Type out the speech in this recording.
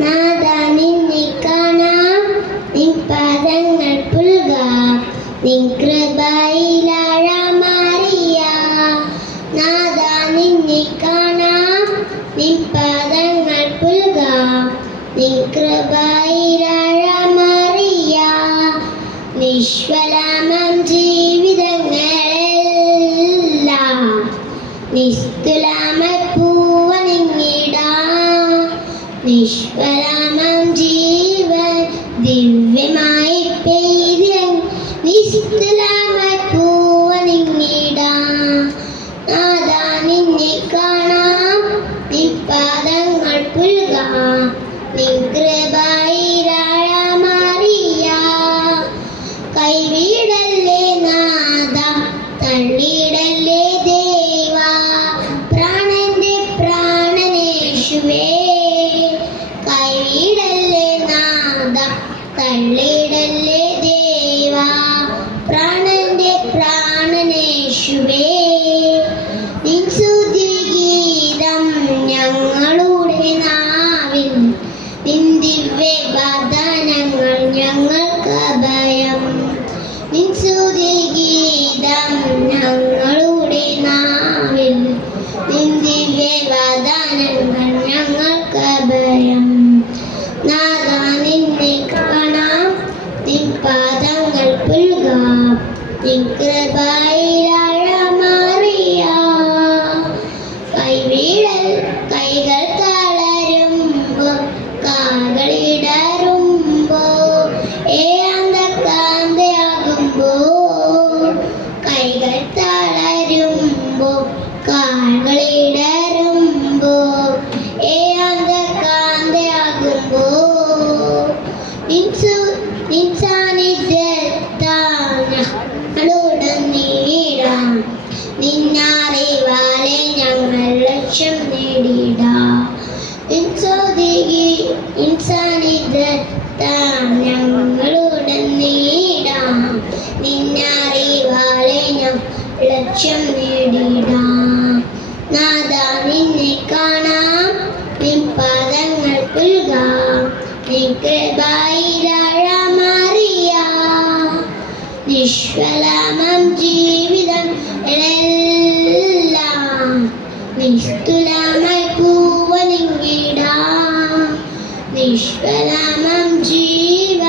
നാദാ നിന്നെ കാണാം നിൻ പാദങ്ങൾ പുൽകാം നിൻ കൃപയിലാഴമറിയാം നാദാ നിന്നെ കാണാം നിൻ പാദങ്ങൾ പുൽകാം നിൻ കൃപയിലാഴമറിയാം നിഷ്ഫലമാം ജീവിതങ്ങളെല്ലാം നിസ്തുലമായി പൂവണിഞ്ഞിടാം നിഷ്ഫലമാം ജീവൻ ദിവ്യമായി പെയ്തിറങ്ങി നിസ്തുലമായി പൂവണിഞ്ഞിടാം നാദാ നിന്നെ കാണാം നിൻ പാദങ്ങൾ പുൽകാം നിൻ കൃപയിലാഴമറിയാം കൈവിടല്ലേ നാദാ തള്ളിയിടല്ലേ ദേവാ പ്രാണന്റെ പ്രാണനേശുവേ കൈവിടല്ലേ നാദാ തള്ളിയിടല്ലേ ദേവാ പ്രാണന്റെ പ്രാണനേശുവേ നിൻ സ്തുതിഗീതം ഞങ്ങളുടെ നാവിൽ നിൻ ദിവ്യവദനങ്ങൾ ഞങ്ങൾക്ക് അഭയം നിൻ സ്തുതിഗീതം ഞങ്ങളുടെ നാവിൽ നിൻ ദിവ്യവദനങ്ങൾ ഞങ്ങൾക്ക് അഭയം നാദാ നിന്നെ കാണാം നിൻ പാദങ്ങൾ പുൽകാം നിൻ കൃപയിലാഴമറിയാം കൈകൾ തളരുമ്പോൾ കാലുകളിടറുമ്പോൾ ഏകാന്തയാകുമ്പോൾ കൈകൾ തളരുമ്പോൾ കാലുകളിടറുമ്പോൾ ഏകാന്തയാകുമ്പോൾ നിൻ സാന്നിധ്യത്താൽ ഞങ്ങളുടനീടാം നിന്നറിവാലെ ഞങ്ങൾ ലക്ഷ്യം നേടിടാം നിൻ സാന്നിധ്യത്താൽ ഞങ്ങളുടനീടാം നിന്നറിവാലെ ഞങ്ങൾ ലക്ഷ്യം നേടിടാം നാദാ നിന്നെ കാണാം നിൻ പാദങ്ങൾ പുൽകാം നിൻ കൃപയിലാഴമറിയാം നിഷ്ഫലമാം ജീവിതം എല്ലാം നിസ്തുലമായി പൂവണിഞ്ഞിടാം നിഷ്ഫലമാം ജീവൻ